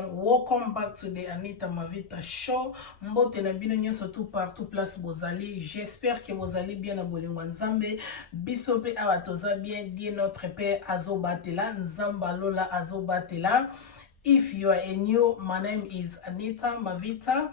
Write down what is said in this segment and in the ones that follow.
everyone, welcome back to the Anita Mavita show. Mbote na bino nyoso tout partout place bozali. J'espère que vous allez bien na bolingo nzambe. Bisope awa toza bien, Dieu notre Père azobatela, nzamba lola azobatela. If you are a new, my name is Anita Mavita.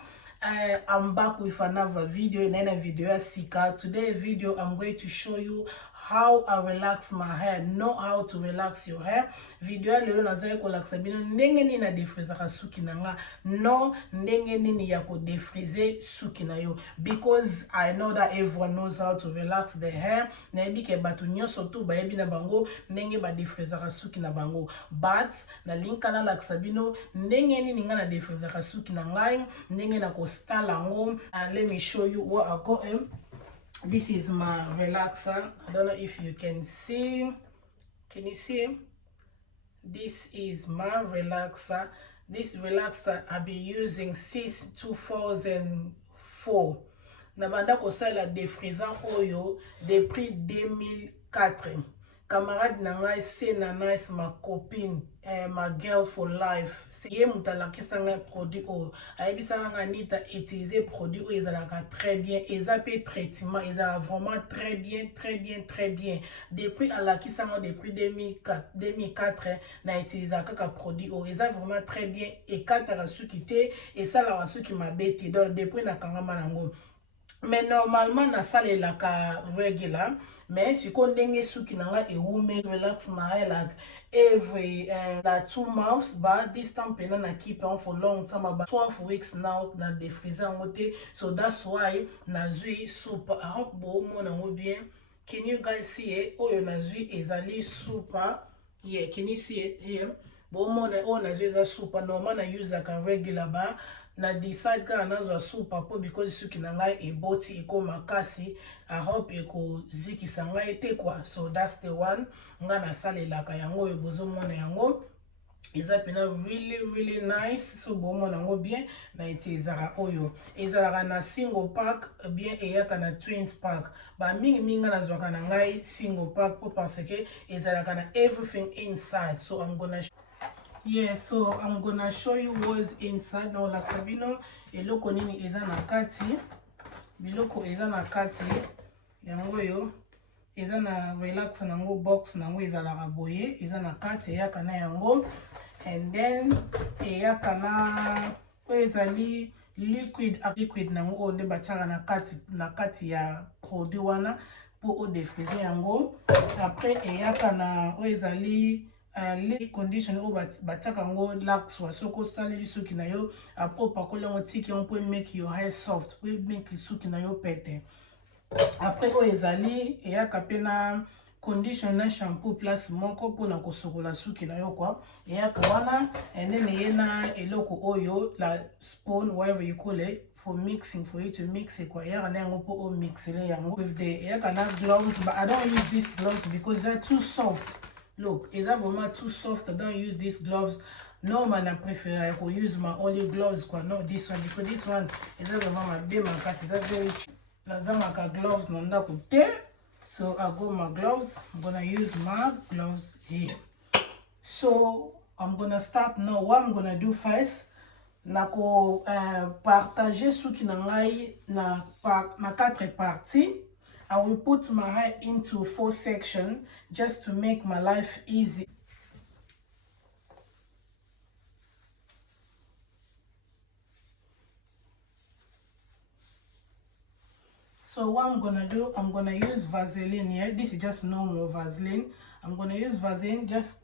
I'm back with another video, another video Sika. Today video I'm going to show you how I relax my hair. Know how to relax your hair. Video lelo nazoe ko relaxa bino ndenge nini na defrizaka suki nanga. No ndenge nini ya ko defrize suki na yo, because I know that everyone knows how to relax their hair. Na ebi ke batu nyoso tu ba ebi na bango ndenge ba defrizaka suki na bango. But na linka na relaxa bino ndenge nini nga na defrizaka suki na ngai, ndenge na ko style ngo. And let me show you what I got him. This is my relaxer. I don't know if you can see. Can you see? This is my relaxer. This relaxer I've been using since 2004. Nabanda ko sala defrisant oyo depuis 2004. Camarade nangai c'est nice, ma copine, ma girl for life. C'est ye mutala kisanga produit o. Aibisa nga Anita utiliser produit o ezalaka très bien. Ezapé traitement, ezala vraiment très bien. Depuis ala kisanga depuis 2004 na utiliser kaka produit o. Eza vraiment très bien. Et katara suki te et ça la suki mabete. Donc depuis na kangama nango. Mais normalement na salle la ka regular, mais si kon denge suki nanga e wume relax my hair like every like 2 months, but this time pena na keep on for long time, about 12 weeks now na defrize ngote. So that's why na zui super. I hope bo mo na ngo bien. Can you guys see it? Oh yo na zui ezali super. Yeah, can you see it here? Bo mo na o na zui za super. Normal na use like a regular ba. Na decide ka anazo super po because suki na ngai eboti iko makasi. I hope iko ziki sanga ete kwa. So that's the one nga na sale la ka yango ebozo mona yango. Eza pena really nice. So bo mona yango bien na ite ezara oyo. Ezara na single pack bien eyaka na twins pack. Ba mingi nga na zwaka na ngai single pack po parce que ezara na everything inside. So I'm gonna so I'm gonna show you what's inside. Now like sabino eloko nini eza na kati, biloko eza na kati yango yo eza na relax nango box nango ezalaka boye, eza na kati eyaka na yango. And then eyaka na ezali liquid nango o nde batiaka na kati ya produit wana po o defrize yango. Après eyaka na ezali lip condition o bataka ngo lax wa soko saleli suki na yo apo pakola ngo tiki on peut make your hair soft, peut make suki na yo pete. Après o ezali eyaka pena conditioner shampoo place moko pona kosokola suki na yo kwa eyaka wana. And then yena eloko oyo la spoon, whatever you call it, for mixing, for you to mix it kwa eyaka na yango po o mixele yango with the eyaka na gloves. But I don't use these gloves because they're too soft. Look, is that vraiment too soft? I don't use these gloves. No man, I prefer I could use my only gloves. Not this one, because this one is that my baby makasi. Is that very cheap? Nazamaka gloves nanda kute. So I got my gloves. I'm gonna use my gloves here. So I'm gonna start now. What I'm gonna do first, nako partager suki na ngai na 4 parties. I will put my hair into 4 sections just to make my life easy. So what I'm gonna do, I'm gonna use Vaseline here. This is just normal Vaseline. I'm gonna use Vaseline just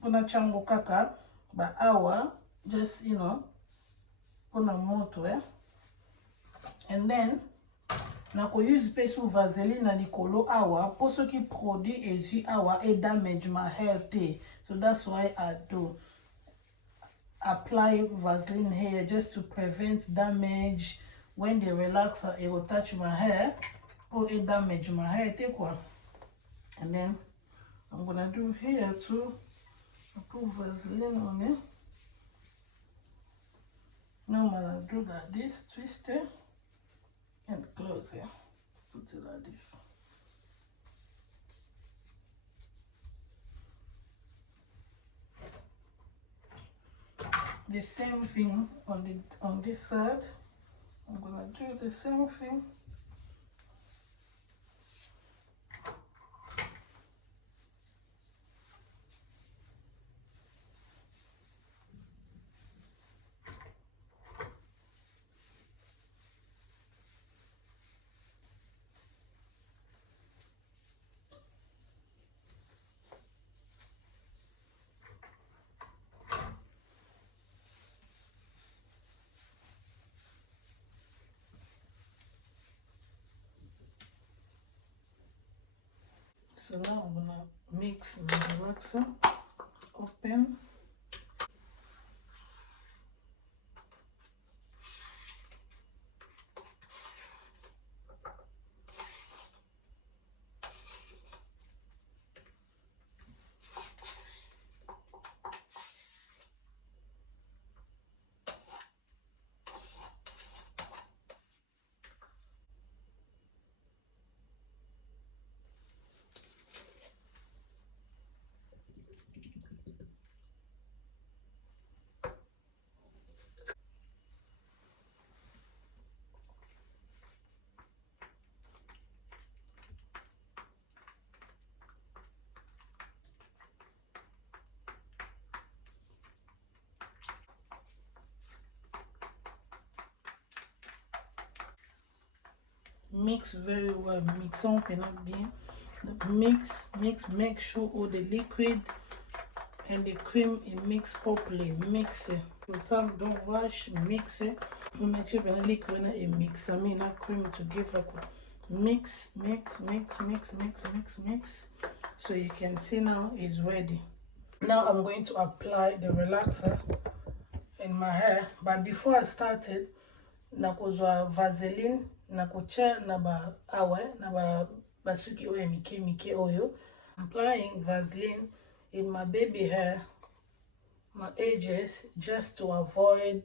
puna chango kaka by hour, just puna moto and then nako use peso Vaseline na likolo awa po soki produit ezui awa e damage my hair te. So that's why I do apply Vaseline here just to prevent damage. When the relaxer it will touch my hair po e damage my hair te kwa. And then I'm gonna do here too. I put Vaseline on it. Normally I do like this, twist it and close here. Put it like this. the same thing on this side. I'm gonna do the same thing. So now I'm gonna mix my relaxer, open. Mix very well, mixons bien. Mix, make sure all the liquid and the cream is mixed properly. Mix it. Time don't rush, mix it. Make sure the liquid is mix. I mean, not cream together. Mix, mix, mix, mix, mix, mix, mix. So you can see now it's ready. Now I'm going to apply the relaxer in my hair. But before I started, nakozwa Vaseline nakocha na ba awe na ba basuki oyo mike oyo. I'm applying Vaseline in my baby hair, my edges, just to avoid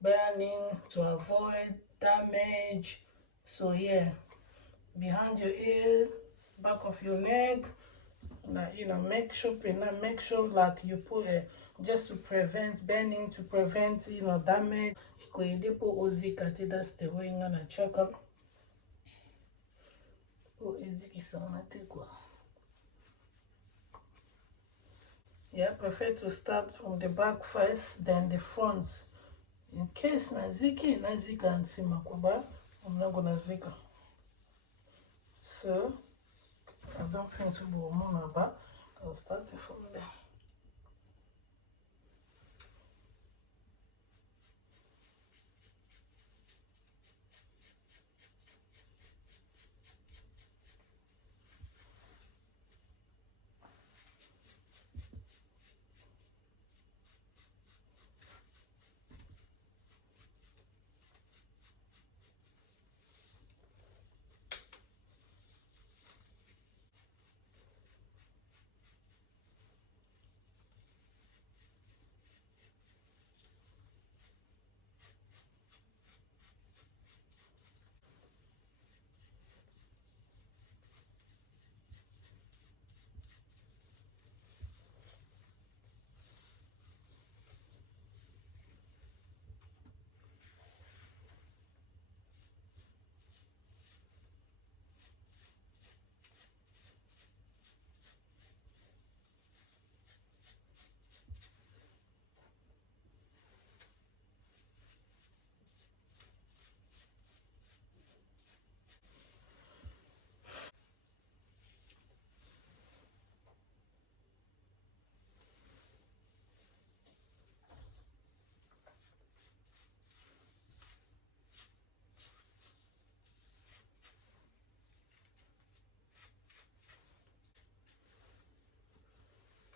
burning, to avoid damage. So yeah, behind your ears, back of your neck, like, you know, make sure like you put it just to prevent burning, to prevent, you know, damage. Ikoyedepo ozi katida steroinga na chaka o ezikisa mate kwa. Yeah, I prefer to start from the back first, then the front. In case nazika nsima kuba, I'm not gonna zika. So I don't think to be about. I'll start it from there.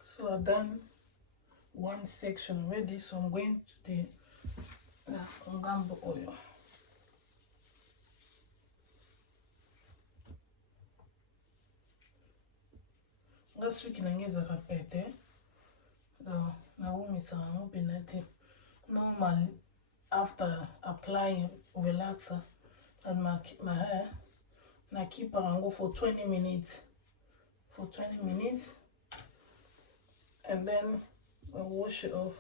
So I've done one section already, so I'm going to the Ngambo oil. Last week nangeza kapete. So now me sa penalty. Normally after applying relaxer on my hair, I keep around for 20 minutes. For 20 minutes, and then I wash it off.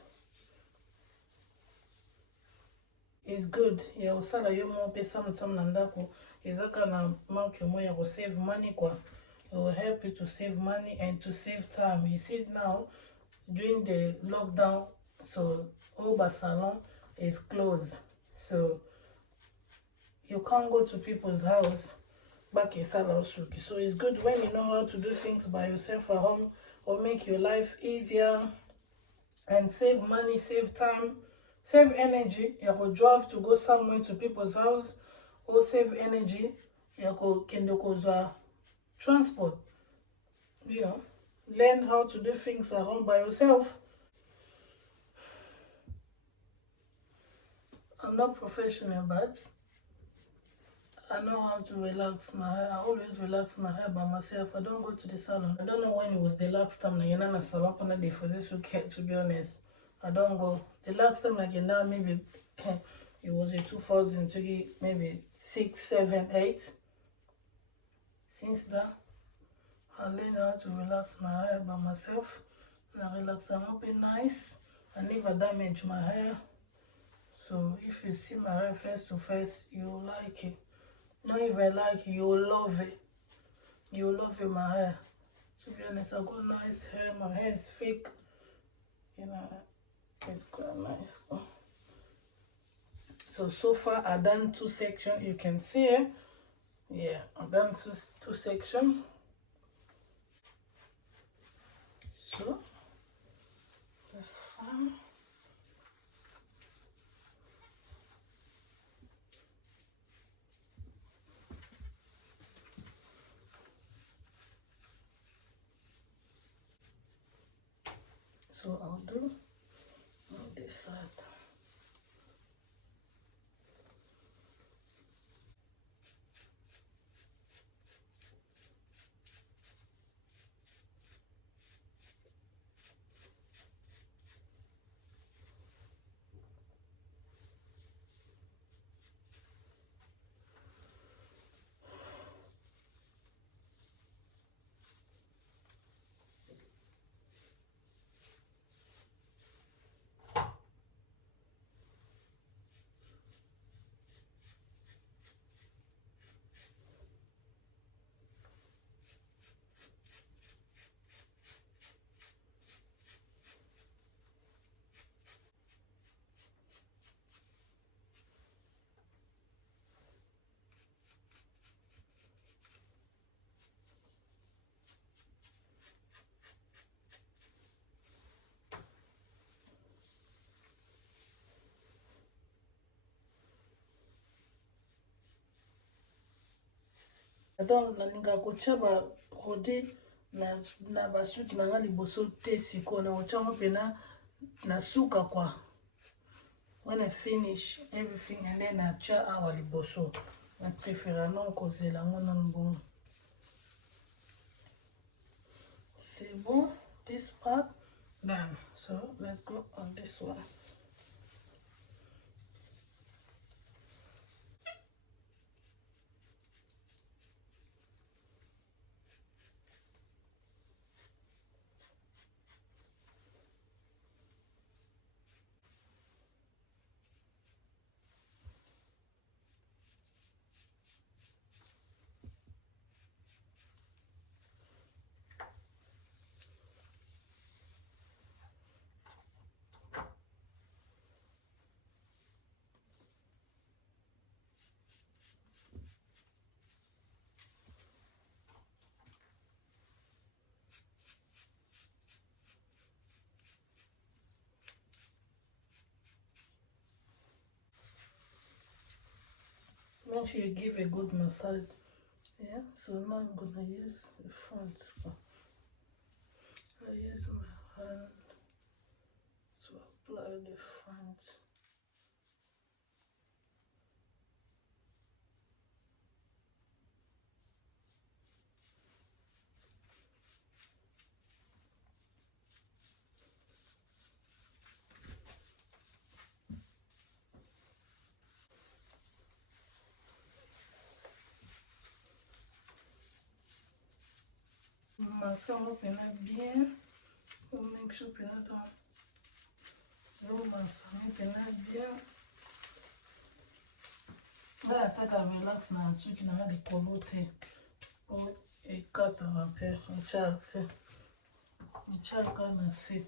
It's good. Ya osala yo mo pesa mtsam na ndako. Ezaka na marque mo ya save money kwa. It will help you to save money and to save time. You see now during the lockdown, so all the salon is closed. So you can't go to people's house back in Salasuki. So it's good when you know how to do things by yourself at home or make your life easier and save money, save time, save energy. You could drive to go somewhere to people's house or save energy. You could kendo transport. You know, learn how to do things at home by yourself. I'm not professional, but I know how to relax my hair. I always relax my hair by myself. I don't go to the salon. I don't know when it was the last time I na salon pana day for this weekend, to be honest. I don't go. The last time I now maybe it was in 2003, maybe 6, 7, 8. Since that, I learned how to relax my hair by myself. And I relax them up in nice. I never damage my hair. So if you see my hair face to face, you'll like it. Not even like it, you'll love it. You'll love it, my hair. To be honest, I got nice hair. My hair is fake. You know, it's quite nice. So far I've done 2 sections. You can see it. Yeah, I've done two sections. So that's fine. So I'll do on this side. Donc nalinga kotia ba produit na basuki na nga liboso te siko na kotia ngo pena na suka kwa. When I finish everything and then I chia awa liboso. I prefer non kozela ngo non bon. C'est bon, this part done. So let's go on this one. Make sure you give a good massage. Yeah, so now I'm gonna use the front. I use my hand to apply the front. Massage bien. Make sure that massage bien. nga nataka relax na suki na nga likolo te po ekataka te otyala te otyalaka na se.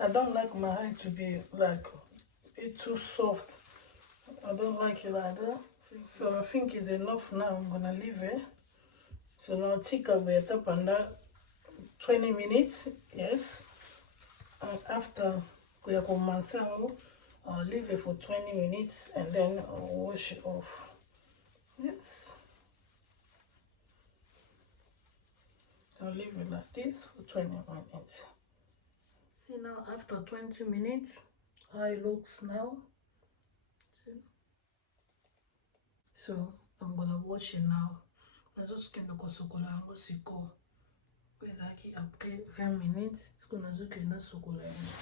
I don't like my hair to be like too soft. I don't like it like that. So I think it's enough now. I'm gonna leave it. So now tika beta panda 20 minutes. Yes. And after kuya komansa, I'll leave it for 20 minutes and then I'll wash it off. Yes. I'll leave it like this for 20 minutes. See now after 20 minutes how it looks now. See? So I'm gonna wash it now. Nazokende kosokola yango siko. Ezaki après 20 minutes. Siko nazokende sokola yango.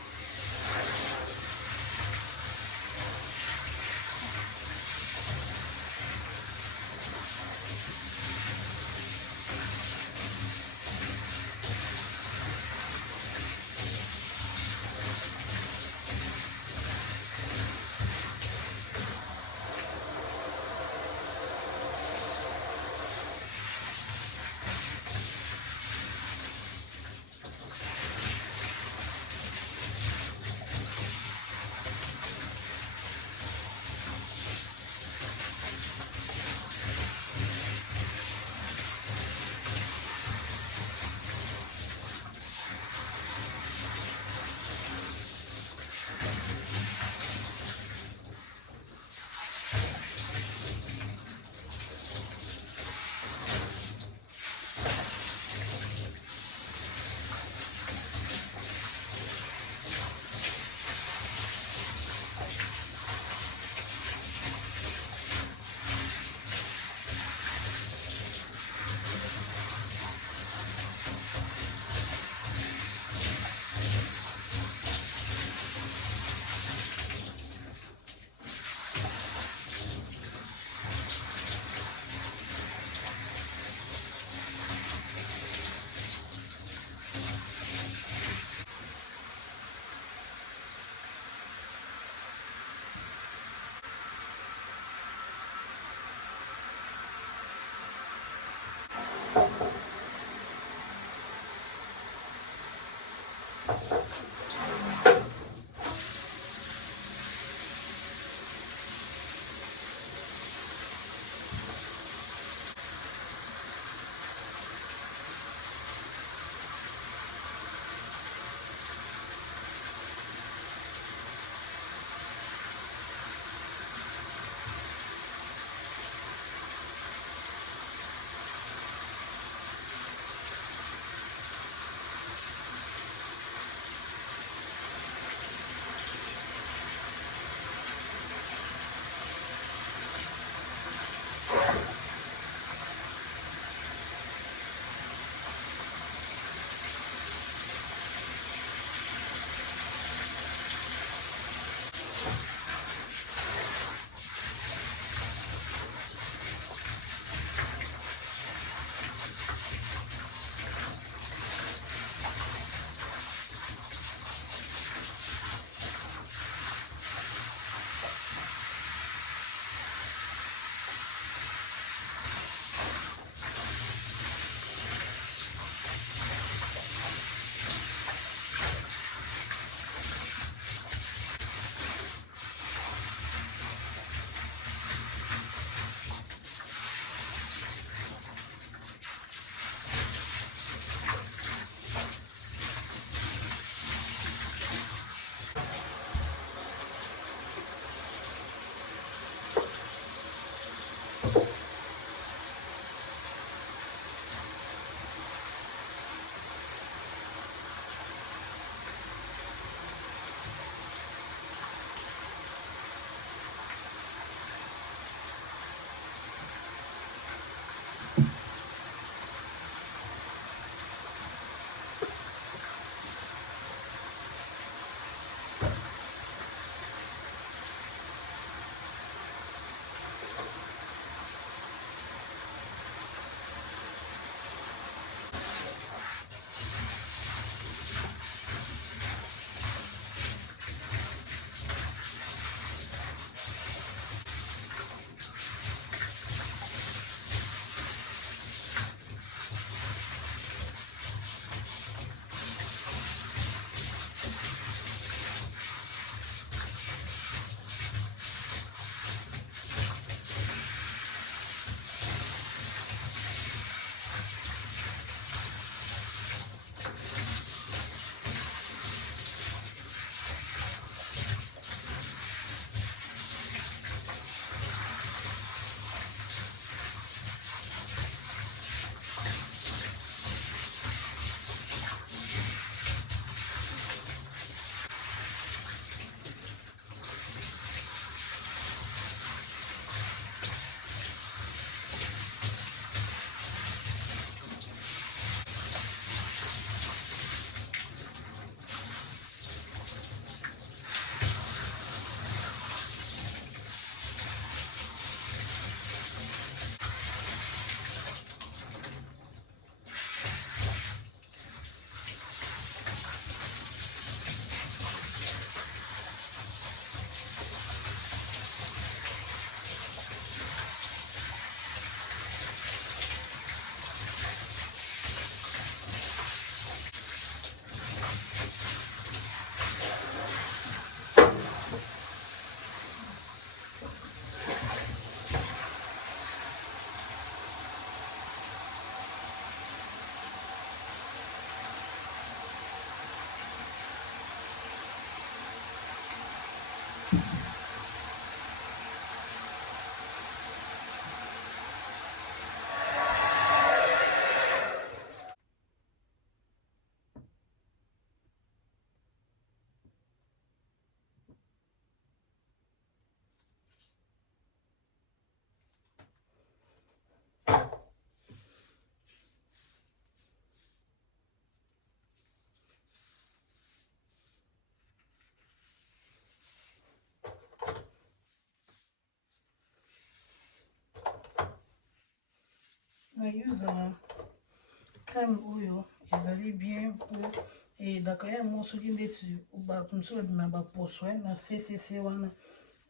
na use crème oyo ezali bien po edaka yango soki ndeti bato mosusu babima baposo na ccc wana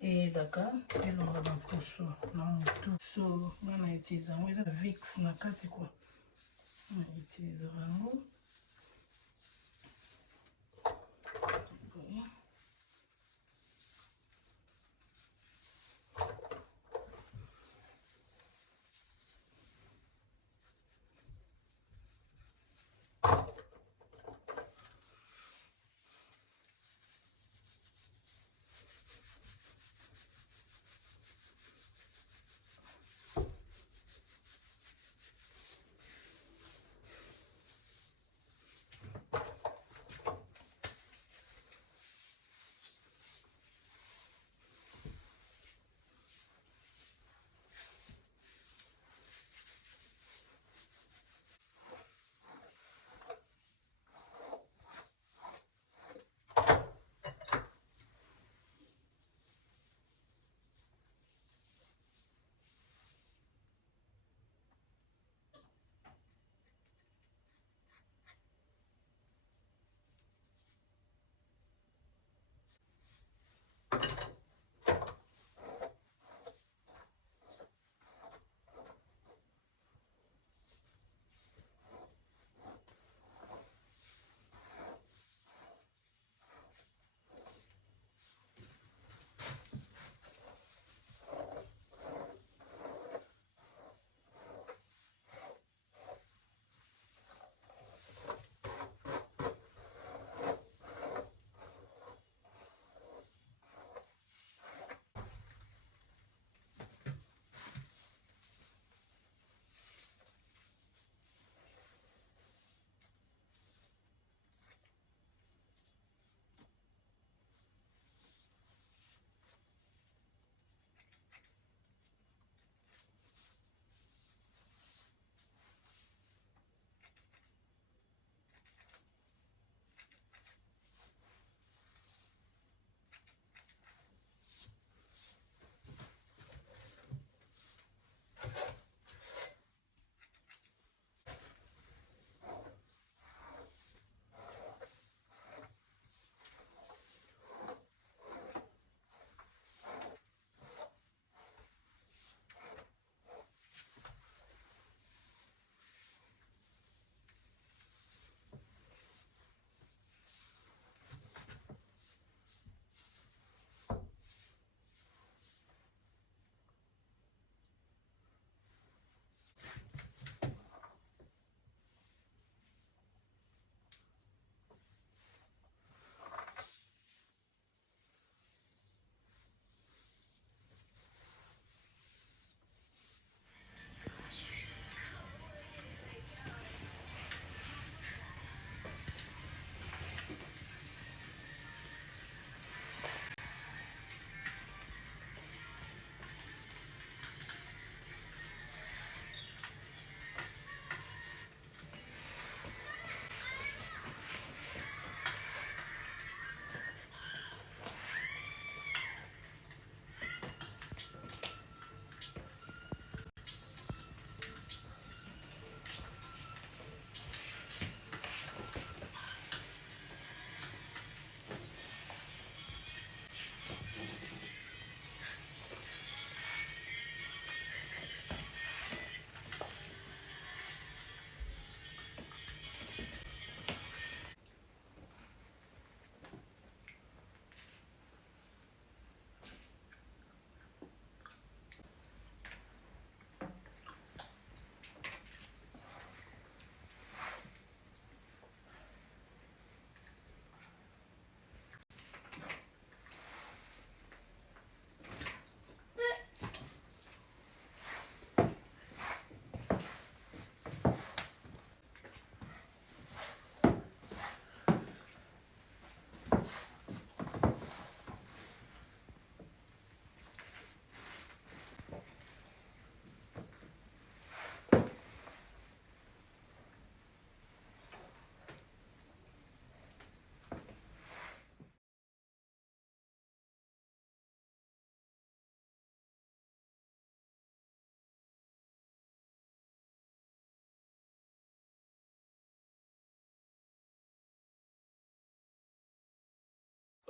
edaka elonga baposo na motu. So nga na utilize yango eza vix na kati kwa na utilize yango.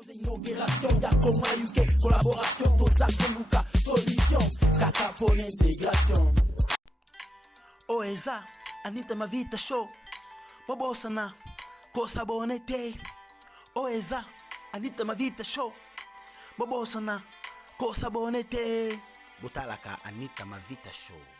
Inauguration, Gakoma UK, collaboration, Tozako Luka, solution, Kaka pour l'intégration. Oeza, Anita Mavita Show, Bobosana, Kosa Bonete. Oeza, Anita Mavita Show, Bobosana, Kosa Bonete. Butalaka, Anita Mavita Show.